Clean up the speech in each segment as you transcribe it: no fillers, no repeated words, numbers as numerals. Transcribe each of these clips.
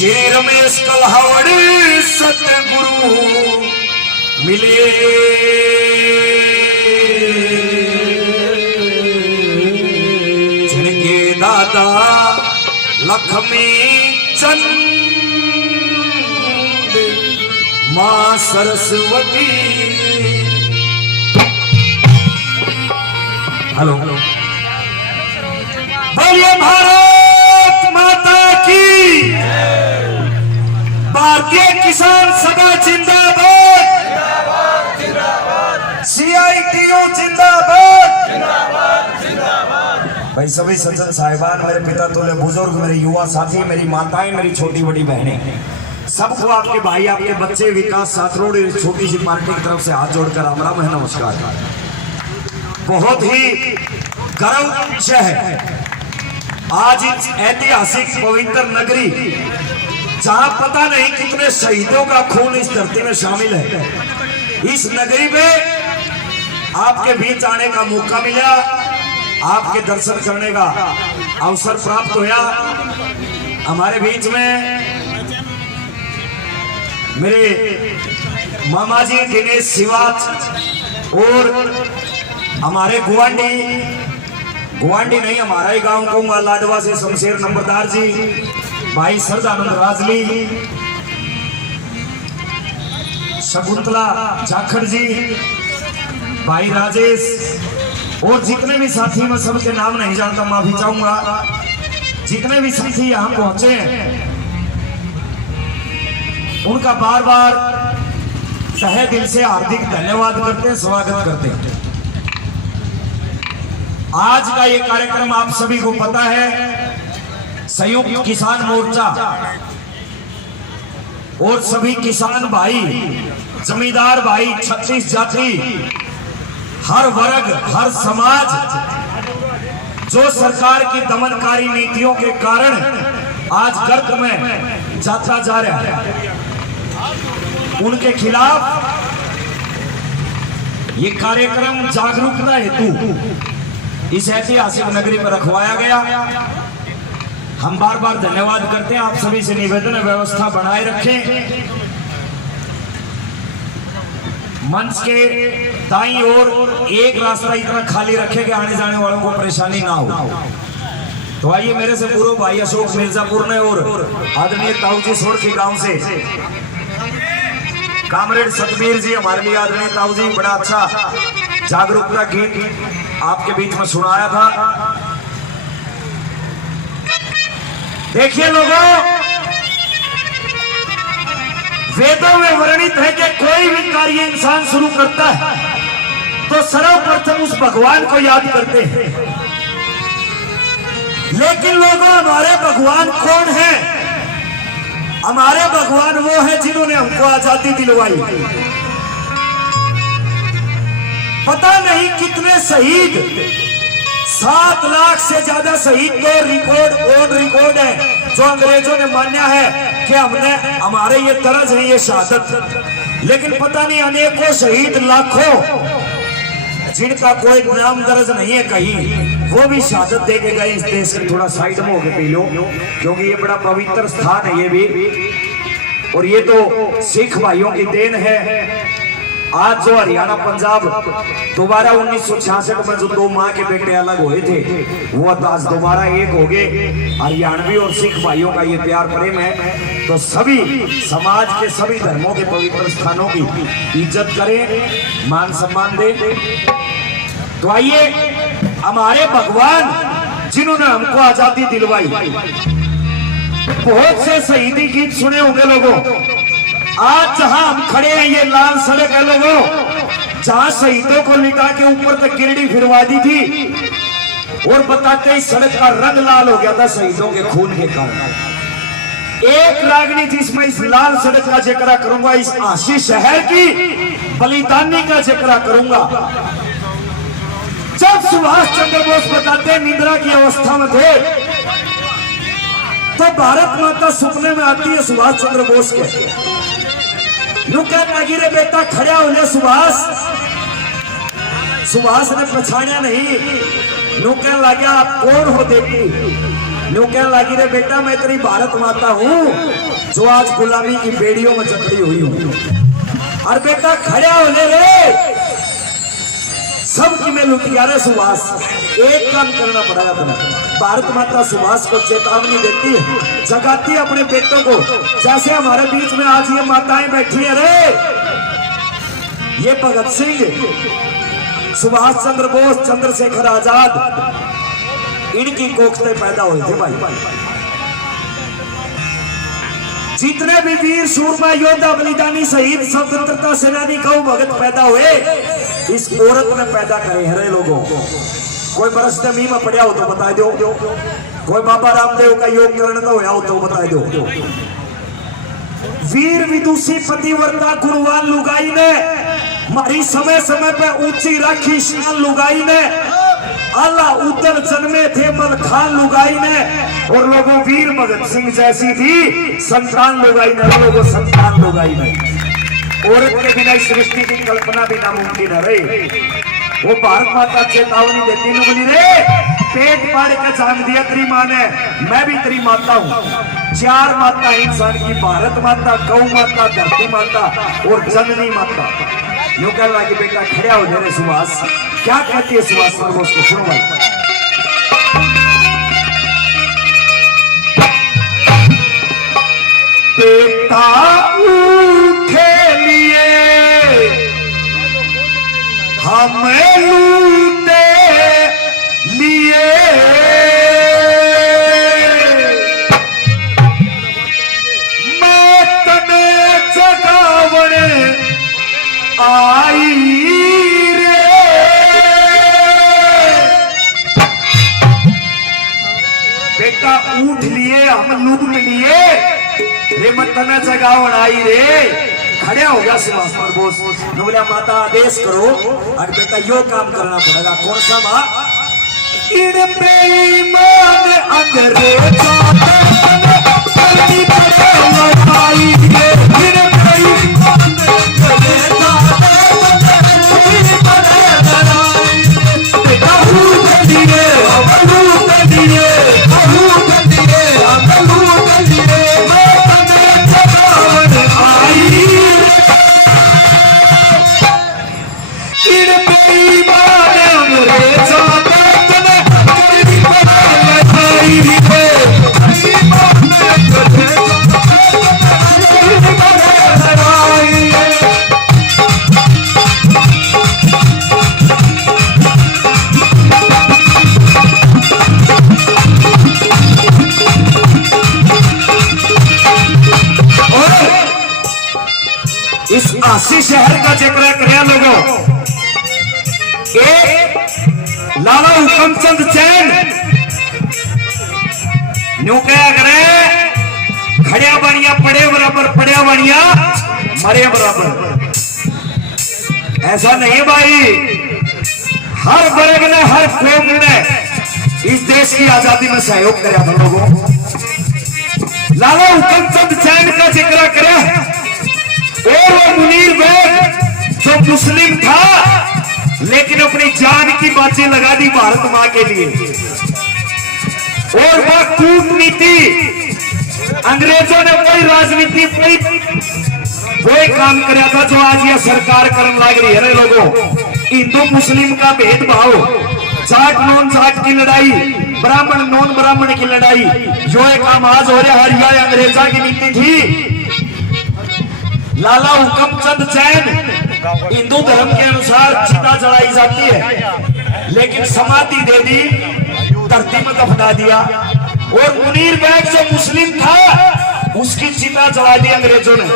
श्री रमेश कल्हावड़ी सतगुरु मिले जिनके दादा लक्ष्मी चंद मां सरस्वती। हेलो बोलिए भारत माता की, भारतीय किसान सभा जिंदाबाद, CITU जिंदाबाद। भाई सभी सज्जन साहिबान, मेरे पिता तुल्य बुजुर्ग, मेरे युवा साथी, मेरी माताएं, मेरी छोटी बड़ी बहनें, सबको आपके भाई, आपके बच्चे, विकास छात्रों, छोटी सी पार्टी की तरफ से हाथ जोड़कर राम राम है, नमस्कार। बहुत ही गर्व विषय है आज इस ऐतिहासिक पवित्र नगरी, जहां पता नहीं कितने शहीदों का खून इस धरती में शामिल है। इस नगरी में आपके बीच आने का मौका मिला, आपके दर्शन करने का अवसर प्राप्त हुआ। हमारे बीच में मेरे मामा जी दिनेश शिवाच और हमारे गुवांडी नहीं, हमारा ही गांव कहूंगा, लाडवा से शमशेर नंबरदार जी, भाई सरदानंद राजली, शकुंतला जाखड़ जी, भाई राजेश और जितने भी साथी, मैं सबके नाम नहीं जानता, माफी चाहूंगा। जितने भी साथी यहां पहुंचे हैं उनका बार बार तहे दिल से हार्दिक धन्यवाद करते हैं, स्वागत करते हैं। आज का ये कार्यक्रम आप सभी को पता है, संयुक्त किसान मोर्चा और सभी किसान भाई, जमींदार भाई, 36 जाति, हर वर्ग, हर समाज जो सरकार की दमनकारी नीतियों के कारण आज गर्त में जाता जा रहा है, उनके खिलाफ ये कार्यक्रम जागरूकता हेतु इस ऐतिहासिक नगरी में रखवाया गया। हम बार बार धन्यवाद करते हैं। आप सभी से निवेदन है, व्यवस्था बनाए रखें। मंच के दाईं ओर एक रास्ता इतना खाली रखें कि आने जाने वालों को परेशानी ना हो। तो आइए, मेरे से पूर्व भाई अशोक मिर्जापुर ने और आदरणीय ताऊजी सोर के गांव से कामरेड सतबीर जी, हमारे लिए आदरणीय ताऊजी, बड़ा अच्छा जागरूकता गीत आपके बीच में सुनाया था। देखिए लोगों, वेदों में वर्णित है कि कोई भी कार्य इंसान शुरू करता है तो सर्वप्रथम उस भगवान को याद करते हैं। लेकिन लोगों, हमारे भगवान कौन है? हमारे भगवान वो है जिन्होंने हमको आजादी दिलवाई। पता नहीं कितने शहीद, 7 लाख से ज्यादा शहीद तो रिकॉर्ड है जो अंग्रेजों ने मान्या है कि हमारे ये दर्ज है, ये शहादत। लेकिन पता नहीं अनेकों शहीद, लाखों, जिनका कोई नाम दर्ज नहीं है कहीं, वो भी शहादत दे के गए इस देश से। थोड़ा साइड में होके पी लो, क्योंकि ये बड़ा पवित्र स्थान है ये भी, और ये तो सिख भाइयों की देन है। आज जो हरियाणा पंजाब दोबारा 1966 में जो 2 माँ के बेटे अलग हुए थे, वो आज दोबारा एक हो गए। हरियाणवी और सिख भाइयों का ये प्यार प्रेम है। तो सभी समाज के सभी धर्मों के पवित्र स्थानों की इज्जत करें, मान सम्मान दें। तो आइए, हमारे भगवान जिन्होंने हमको आजादी दिलवाई, बहुत से शहीदी गीत सुने होंगे लोगों। आज जहां हम खड़े हैं, ये लाल सड़क है लोगों, जहां शहीदों को लिटा के ऊपर तक गिरडी फिरवा दी थी, और बताते इस सड़क का रंग लाल हो गया था शहीदों के खून के कारण। एक रागनी जिसमें इस लाल सड़क का जिक्र करूंगा, इस आशी शहर की बलिदानी का जिक्र करूंगा। जब सुभाष चंद्र बोस बताते निद्रा की अवस्था में थे, तो भारत माता सपने में आती है सुभाष चंद्र बोस के। लगी रे बेटा खड़ा होने सुभाष ने पछाड़ा नहीं, नु कहने लगा आप कौन हो देवी? यूं कहने लगी रे बेटा मैं तेरी भारत माता हूँ जो आज गुलामी की बेड़ियों में जकड़ी हुई हूँ। और बेटा खड़ा होने रे सबकी मैं लुट गया रे सुभाष। एक काम करना पड़ेगा तुम्हें। भारत माता सुभाष को चेतावनी देती है, जगाती है अपने बेटों को। जैसे हमारे बीच में आज ये माताएं बैठी है रे, ये भगत सिंह, सुभाष चंद्र बोस, चंद्रशेखर आजाद, इनकी कोखते पैदा हुए थे भाई। जितने भी वीर सूरमा योद्धा बलिदानी शहीद स्वतंत्रता सेनानी गौ भगत पैदा हुए इस औरत में पैदा करे हैं रे लोगों। कोई बरस मी में पढ़िया हो तो बता दो, कोई बाबा रामदेव का योग करण तो होया हो तो बता दो। वीर विदुषी पतिव्रता गुणवान लुगाई ने मारी समय समय पे ऊंची राखी शान लुगाई ने आला उदर जन्मे थे मलखान लुगाई ने। और लोगों वीर भगत सिंह जैसी थी संतान लुगाई ने, लोगों संतान लुगाई ने। औरत के बिना इस सृष्टि की कल्पना भी नामुमकिन है रे। वो भारत माता चेतावनी देती न बोली रे पेट फाड़ के जान दिया तेरी माँ ने, मैं भी तेरी माता हूँ। चार माता इंसान की, भारत माता, गौ माता, धरती माता और जननी माता। यूं कह रहा कि बेटा खड़ा हो जाए सुभाष। क्या कहती है सुभाष चंद्र बोस को, सुनो भाई। बेटा उठे लिए हमें लूटे लिए, मैं तने जगावने आई रे। बेटा उठ लिए हम लूट लिए रे, मत तने जगावने आई रे। खड़े हो गया सुभाष चंद्र बोस। बोला माता आदेश करो। और बेटा यो काम करना पड़ेगा। कौन सा माँ? इन बेईमान अंग्रेजों काशी शहर का जिक्र करें लोगों। लाला हुकमचंद चैन न्यू क्या करे, खड़िया बनिया पड़े बराबर, पड़िया बनिया मरे बराबर। ऐसा नहीं भाई, हर वर्ग ने, हर कौम ने इस देश की आजादी में सहयोग किया था लोगों। लाला हुकमचंद चैन का जिक्र करें, और वो मुनीर बेग जो मुस्लिम था लेकिन अपनी जान की बातें लगा दी भारत मां के लिए। और वह कूटनीति, अंग्रेजों ने कोई राजनीति, कोई काम कराया था जो आज यह सरकार करने लग रही है लोगों। हिंदू मुस्लिम का भेदभाव, जाट नॉन जाट की लड़ाई, ब्राह्मण नॉन ब्राह्मण की लड़ाई, जो एक काम आज हो रहा है, यह अंग्रेजा की नीति थी। लाला हुकमचंद चैन, हिंदू धर्म के अनुसार चिता जलाई जाती है लेकिन समाधि दे दी, धरती में दफना दिया। और मुनीर बेग जो मुस्लिम था उसकी चिता जला दी अंग्रेजों ने,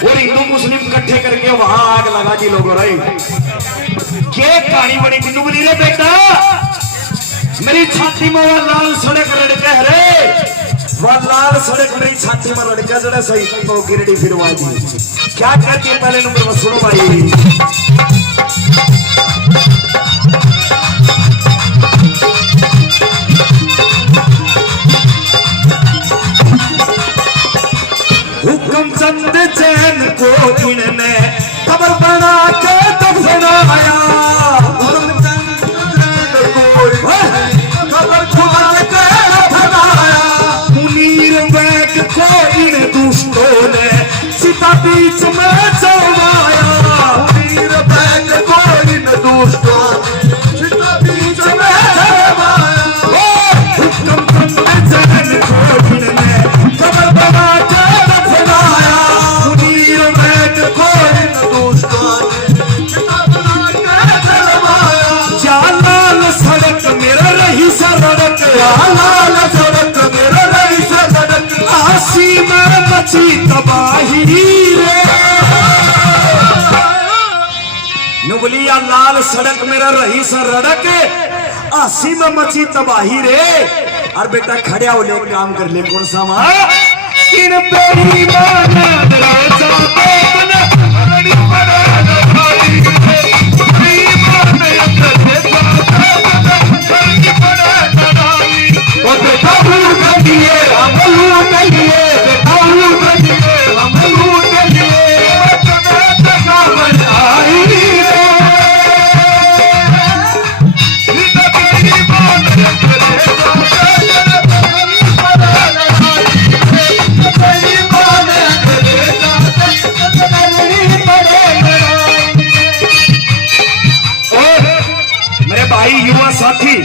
और हिंदू मुस्लिम इकट्ठे करके वहां आग लगा दी लोगों रही। क्या कहानी बनी बिंदु बनी रे बेटा, मेरी छाती में वह लाल सड़क लड़के रे, वह लाल सड़क मेरी छाती में लड़का जरा सही तो गिरडी फिरवा दी। क्या कहती है पहले नंबर में, सुनो भाई। हुकमचंद चैन को इन्होंने खबर बना के दफनाया, खबर खुला के दफनाया। बीच में चौमाया वीर बैठ कोई न दोस्तों चिता बीच में चौमाया हुक्म तुमने जहन खोलने कमर बना के दफनाया वीर बैठ कोई न दोस्तों चिता बना के चलवाया लाल सड़क मेरा रही सड़क लाल सड़क मेरा रही सड़क आसी में मची तबाही रे नुगलिया लाल सड़क मेरा रही सड़क आसी में मची तबाही रे। और बेटा खड़िया हो ले काम कर ले कौन सा मां इन बेड़ी माना रोजा बेतना बड़ी पराना भाई बेड़ी माने ओ बेटा भूल गए हम भूल गए बेटा भूल गए हम भूल गए तुम्हें तकावन आई रे बेड़ी माने मेरे भाई युवा साथी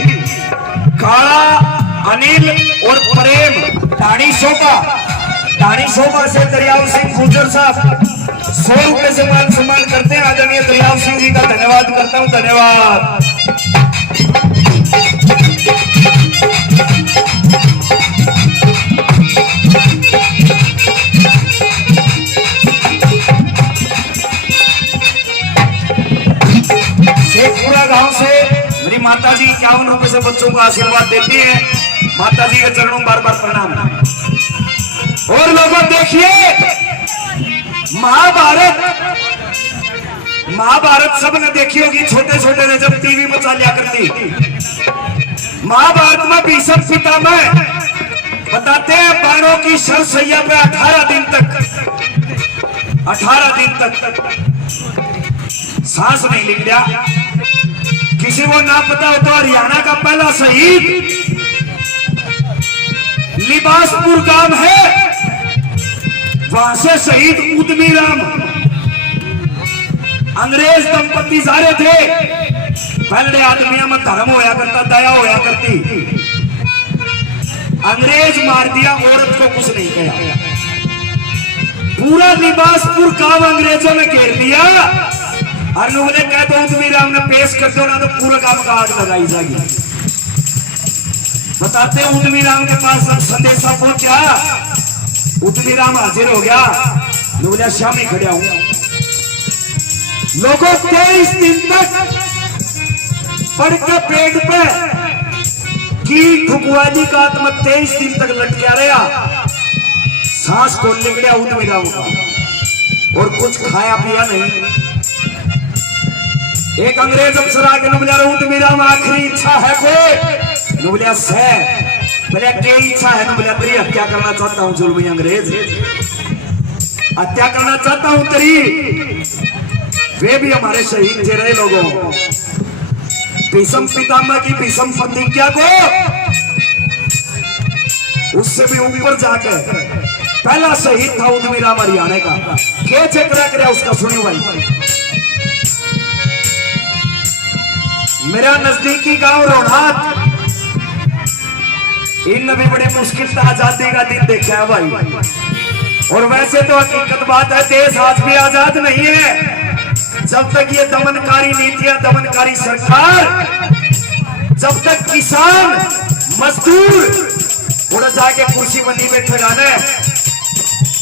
काला अनिल और प्रेम टाणी शोभा से दरियाव सिंह गुजर साहब 100 रुपए से मान सम्मान करते हैं। आदरणीय दरियाव सिंह जी का धन्यवाद करता हूं। धन्यवाद। शेखपुरा गांव से मेरी माता जी 51 रुपए से बच्चों को आशीर्वाद देती है। माता जी के चरणों में बार बार प्रणाम। और लोगों देखिए महाभारत सबने देखी होगी, छोटे छोटे ने जब टीवी में चलिया करती। महाभारत में भीष्म पितामह बताते हैं बाणों की शरसैया पे 18 दिन तक सांस नहीं निकला। किसी को ना पता हो तो हरियाणा का पहला शहीद लिबासपुर गांव है, वहां से शहीद उद्यमी राम अंग्रेज दंपति जा रहे थे। पहले आदमियों में धर्म होया करता, दया होया करती। अंग्रेज मार दिया, औरत को कुछ नहीं कहा। पूरा लिबासपुर गांव अंग्रेजों ने घेर लिया और लोगों ने कहा तो उद्यमी राम ने पेश कर दो ना तो पूरा गांव का आग लगाई जाएगी। बताते उद्यमी राम के पास सब संदेशा पहुंचा, उद्यमी राम हाजिर हो गया। लोग शामी खड़े हूं। लोगों 23 दिन तक पड़ के पेड़ पे की ठुकवादी का आत्मा 23 दिन तक लटका रहा। सांस को निकला उद्यमी राम का और कुछ खाया पिया नहीं। एक अंग्रेज अफसर आके नुबलिया उद्यमी राम आखिरी इच्छा है कोई? नुबलिया से बोले क्या इच्छा है? नुबलिया तेरी हत्या करना चाहता हूं। जुल्मी अंग्रेज हत्या करना चाहता हूं तेरी। वे भी हमारे शहीद थे रहे लोगों। भीष्म पितामह की भीष्म प्रतिज्ञा को उससे भी ऊपर जाकर पहला शहीद था उद्यमी राम हरियाणा का। क्या चक्र करे उसका सुनियो भाई। मेरा नजदीकी गांव रोहनाथ, इन भी बड़े मुश्किल से आजादी का दिन देखा है भाई। और वैसे तो हकीकत बात है, देश आज भी आजाद नहीं है जब तक ये दमनकारी नीतियां, दमनकारी सरकार, जब तक किसान मजदूर उड़ जाके कुर्सी बनी बैठे गाने।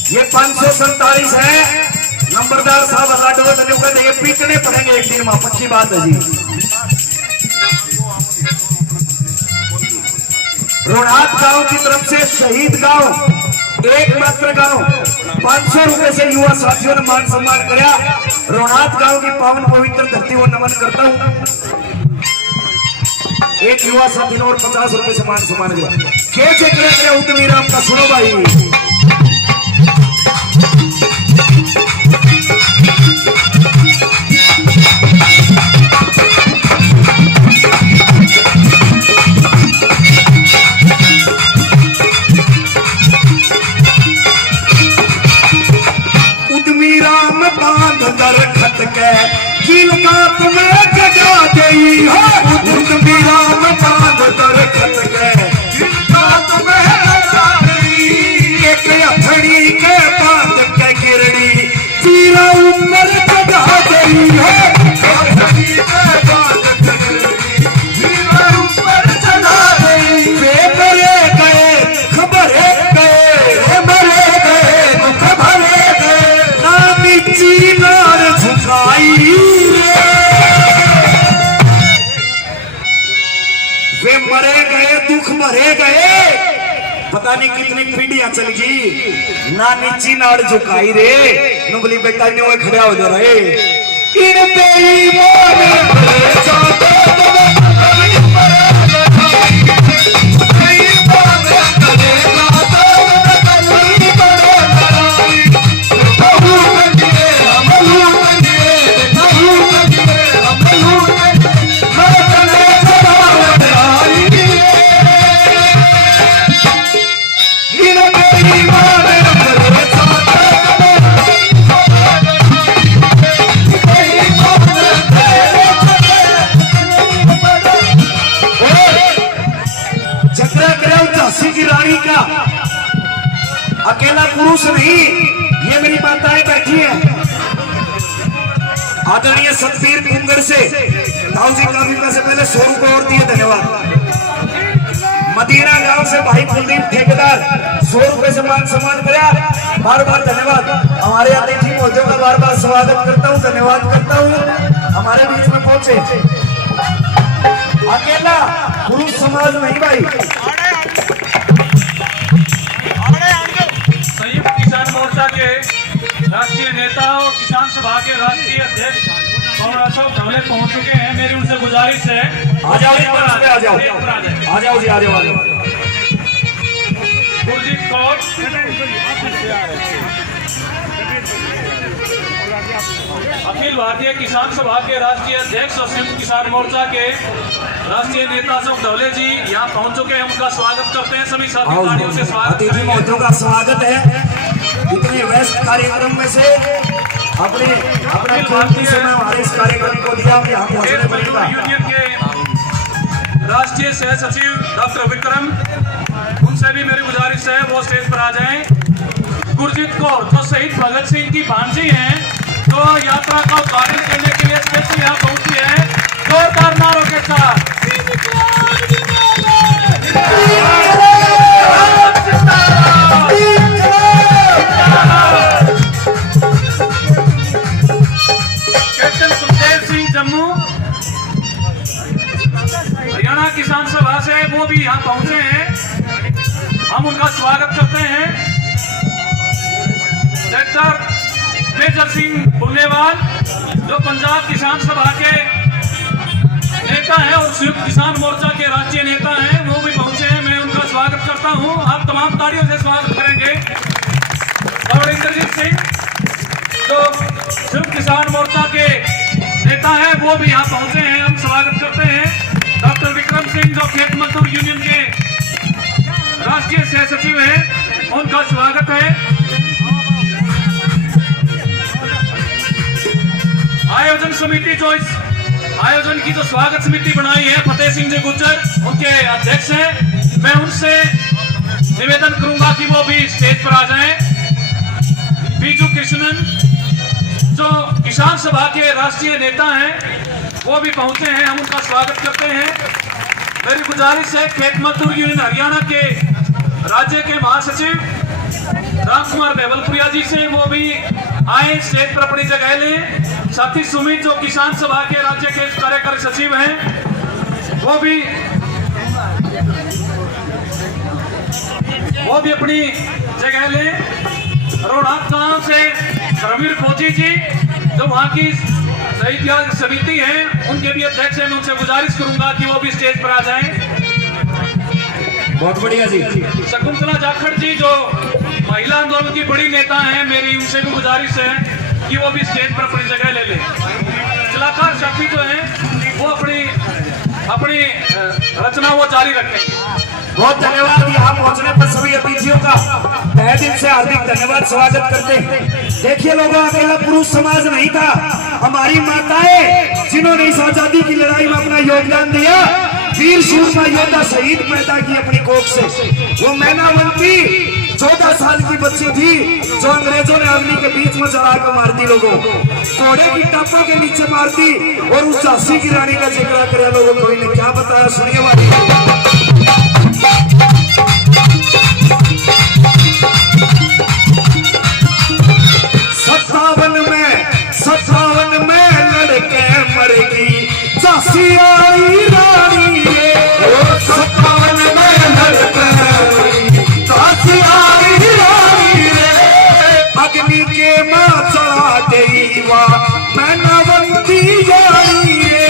ये 547 है। नंबरदार साहब अल्लाह ये पीटने पड़ेंगे एक दिन में, पक्की बात है जी। रोहनाथ गांव की तरफ से शहीद गांव, एकमात्र गांव, 500 रुपए से युवा साथियों ने मान सम्मान कराया। रोहनाथ गांव की पावन पवित्र धरती को नमन करता हूं। एक युवा साथी ने और 50 रुपए से मान सम्मान कराया। क्या चक्र उद्यमी राम का सुनो भाई। दरखत के गिलकात में जगा गई हो उठ विराम बांध दरखत के गिलकात में जगा गई एक अथड़ी के बांध के गिरड़ी तीरा ऊपर जगा गई है अथड़ी के बांध के गिरड़ी तीरा ऊपर जगा गई वे मरे गए खबरे गए मरे गए खबरे गए ना नीची नार झुकाई वे मरे गए दुख भरे गए पता नहीं कितनी पीढ़ियां चल गई ना नीची नाड़ झुकाई रे नुगली बेटा ने वो खड़ा हो जा रहे इन तेरी अकेला पुरुष नहीं ये मेरी माताएं बैठी हैं आदरणीय सतवीर कुंगड़ से दाऊजी काफी से पहले 100 रुपए और दिए धन्यवाद मदीना गांव से भाई कुलदीप ठेकेदार 100 रुपए से मान सम्मान कराया बार बार धन्यवाद हमारे अतिथि महोदयों का बार बार स्वागत करता हूँ धन्यवाद करता हूँ हमारे बीच में पहुंचे अकेला पुरुष समाज नहीं भाई मोर्चा के राष्ट्रीय नेता और किसान सभा के राष्ट्रीय अध्यक्ष और अशोक ढवले पहुंच चुके हैं मेरी उनसे गुजारिश है आ जाओ आ जाओ आ जाओ जी आ जाओ गुरजीत कौर अखिल भारतीय किसान सभा के राष्ट्रीय अध्यक्ष और संयुक्त किसान मोर्चा के राष्ट्रीय नेता अशोक ढवले जी यहाँ पहुंच चुके हैं उनका स्वागत करते हैं सभी साथी तालियों से स्वागत अतिथि महोदयों का स्वागत है इतने व्यस्त कार्यक्रम में से अपने अपना कीमती समय हमारे इस कार्यक्रम को दिया यहाँ पहुंचने पड़ेगा यूनियन के राष्ट्रीय सह सचिव डॉक्टर विक्रम उनसे भी मेरी गुजारिश है वो स्टेज पर आ जाएं गुरजीत कौर जो शहीद भगत सिंह की भांजी हैं तो यात्रा का उद्घाटन करने के लिए स्पेशल यहाँ पहुंची है जोरदार नारों के साथ हरियाणा किसान सभा से वो भी यहाँ पहुंचे हैं हम उनका स्वागत करते हैं डॉक्टर मेजर सिंह पुल्लेवाल जो पंजाब किसान सभा के नेता हैं और संयुक्त किसान मोर्चा के राष्ट्रीय नेता हैं वो भी पहुंचे हैं मैं उनका स्वागत करता हूं आप तमाम तालियों से स्वागत करेंगे और इंद्रजीत सिंह जो संयुक्त किसान मोर्चा के नेता हैं वो भी यहाँ पहुंचे हैं हम स्वागत करते हैं डॉक्टर विक्रम सिंह जो खेत मजदूर यूनियन के राष्ट्रीय सह सचिव हैं उनका स्वागत है आयोजन समिति जो इस आयोजन की जो स्वागत समिति बनाई है फतेह सिंह जी गुज्जर उनके अध्यक्ष हैं मैं उनसे निवेदन करूंगा कि वो भी स्टेज पर आ जाएं बीजू कृष्णन जो किसान सभा के राष्ट्रीय नेता हैं वो भी पहुंचे हैं हम उनका स्वागत करते हैं मेरी गुजारिश है खेत मजदूर यूनियन हरियाणा के राज्य के महासचिव राम कुमार बेवलपुरिया जी से वो भी आए स्टेज पर अपनी जगह लें साथी सुमित जो किसान सभा के राज्य के कार्यकारी सचिव हैं वो भी अपनी जगह लें रोहनाथ गांव से रवीर फौजी जी जो वहाँ की शहीद समिति है उनके भी अध्यक्ष हैं मैं उनसे गुजारिश करूंगा कि वो भी स्टेज पर आ जाएं बहुत बढ़िया जी शकुंतला जाखड़ जी जो महिला आंदोलन की बड़ी नेता हैं मेरी उनसे भी गुजारिश है कि वो भी स्टेज पर अपनी जगह ले लें कलाकार शफी जो हैं वो अपनी रचना वो जारी रखेंगे बहुत धन्यवाद यहाँ पहुंचने पर सभी अतिथियों का तहे दिल से हार्दिक धन्यवाद स्वागत करते हैं। देखिए लोगों, अकेला पुरुष समाज नहीं था, हमारी माताएं जिन्होंने इस आजादी की लड़ाई में अपना योगदान दिया, वीर शूरमा योद्धा शहीद पैदा की अपनी कोख से। वो मैनावंती 14 साल की बच्ची थी जो अंग्रेजों ने अग्नि के बीच में जला कर मार दी, लोगों घोड़े की टापों के नीचे मार दी। और उस झांसी की रानी का जिक्र करे लोगों, कोई ने क्या बताया, सुनिए वाली। 57 में लड़के मरेगी झांसी आई रानी रे। 57 में लड़के झांसी आई रानी रे। अग्नि के मां चढ़ा गई वा मैनावंती यारी रे।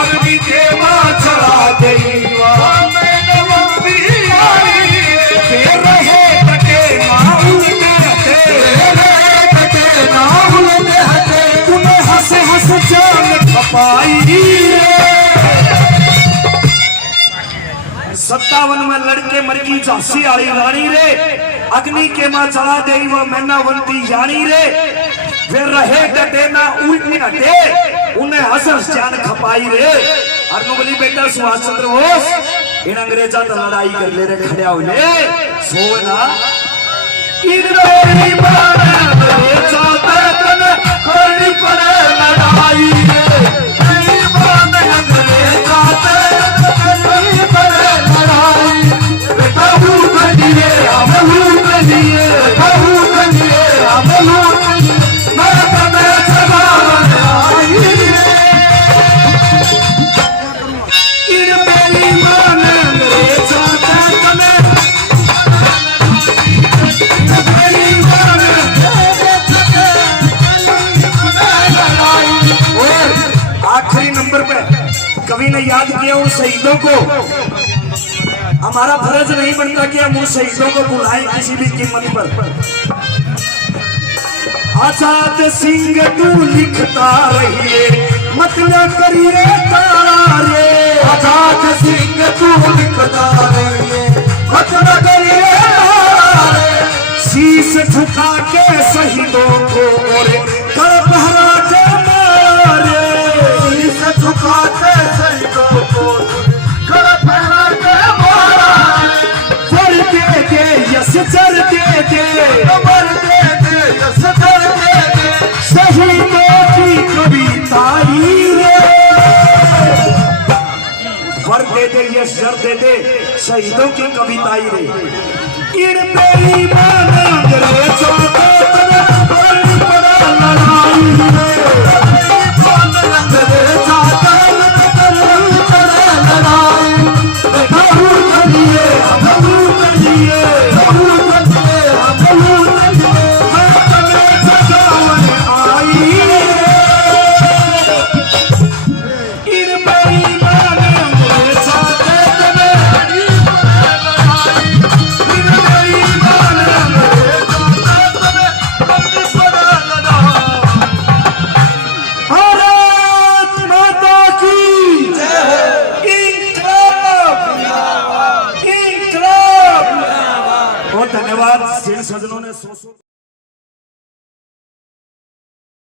अग्नि के मां चढ़ा गई वा मैनावंती यारी रे। फिर रहे टके माउल जान खपाई रे। 57 में लड़के मरगी झांसी आली रानी रे। अग्नि के मां चढ़ा दे वो मैनावंती यानी रे। वे रहे डटे ना उल्टे हटे, उन्हें हंस जान खपाई रे। और बोली बेटा सुभाष चंद्र बोस इन अंग्रेजा तो लड़ाई कर ले रे, खड़े हो ले सोना इन मेरी अंग्रेजा तन करनी पड़े लड़ाई रे। मेरी बात अंग्रेजा तन करनी पड़े लड़ाई। बेटा हूँ करिए हम हूँ करिए, हूँ करिए हम हूँ करिए, मैं तुम्हें जगावन आई रे। इन मेरी मान अंग्रेजा तन आखिरी नंबर पे कवि ने याद किया उन शहीदों को। हमारा फर्ज नहीं बनता कि हम उन शहीदों को बुलाएं किसी भी कीमत पर। आजाद सिंह तू लिखता रहिए मत न करिए तारा रे। आजाद सिंह तू लिखता रहिए मत न करिए तारा रे। शीश झुका के शहीदों को और कर पहरा के मारे। शीश झुका के शहीदों को कर पहरा के मारे। वर दे दे यश जर दे दे, वर दे दे यश जर दे दे, शहीदों की कविता रे। वर दे दे यश जर दे दे, शहीदों की कविता रे। इन मेरी मान अंग्रेजों को तन करनी पड़ा लड़ाई रे। अंग्रेजा तन करनी पड़ा लड़ाई। हूँ करिए हम हूँ करिए, हूँ करिए हम हूँ करिए, मैं तुम्हें जगावन आई रे। इन मेरी मान अंग्रेजा तन धन्यवाद। सज्जनों ने